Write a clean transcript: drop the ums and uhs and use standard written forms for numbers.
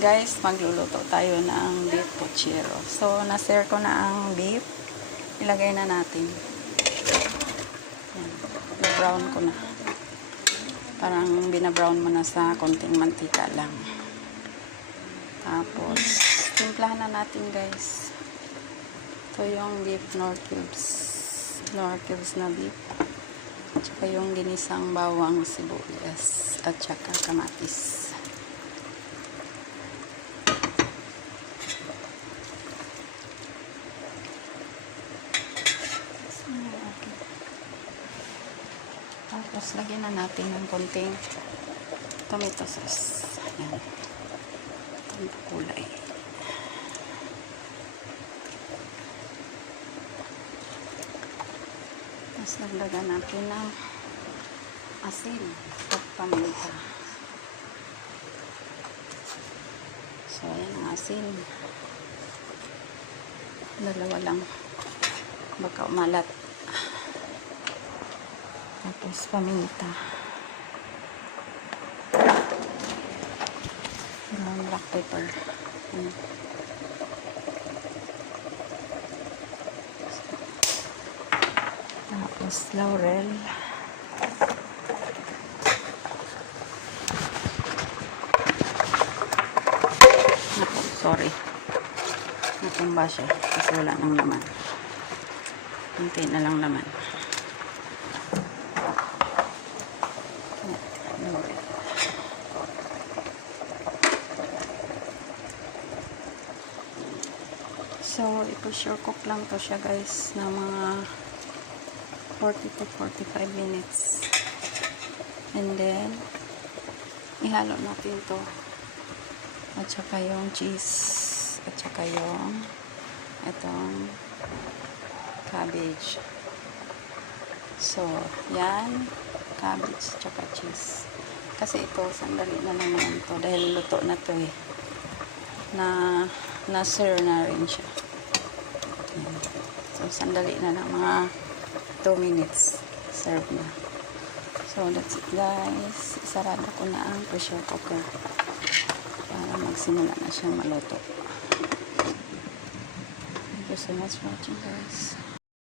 Guys, magluluto tayo ng beef puchero. So, na-sear ko na ang beef. Ilagay na natin. Yan. Brown ko na. Parang binabrown mo na sa konting mantika lang. Tapos, timplahan na natin guys. Ito yung beef Knorr cubes. Knorr cubes na beef. At saka yung ginisang bawang sibuyas. At saka kamatis. Tapos, lagyan na natin ng konting tomato sauce. Ayan. Itong kulay. Tapos, lagdagan natin ng asin at paminta. So, ayan ang asin. Dalawa lang. Baka umalat. Tapos paminta. Brown black pepper. Tapos laurel. Naku, sorry. Natumba siya kasi wala nang laman. Kunti na lang laman. So, i-sure cook lang to siya guys na mga 40 to 45 minutes. And then, ihalo natin to. At saka yung cheese. At saka yung itong cabbage. So, yan. Cabbage at saka cheese. Kasi ito, sandali na naman to. Dahil luto na to eh. Na-sear na rin siya. So, sandali na lang. Mga 2 minutes. Serve na. So, that's it guys. Isarado ko na ang pressure cooker. Para magsimula na siyang maluto. Thank you so much for watching guys.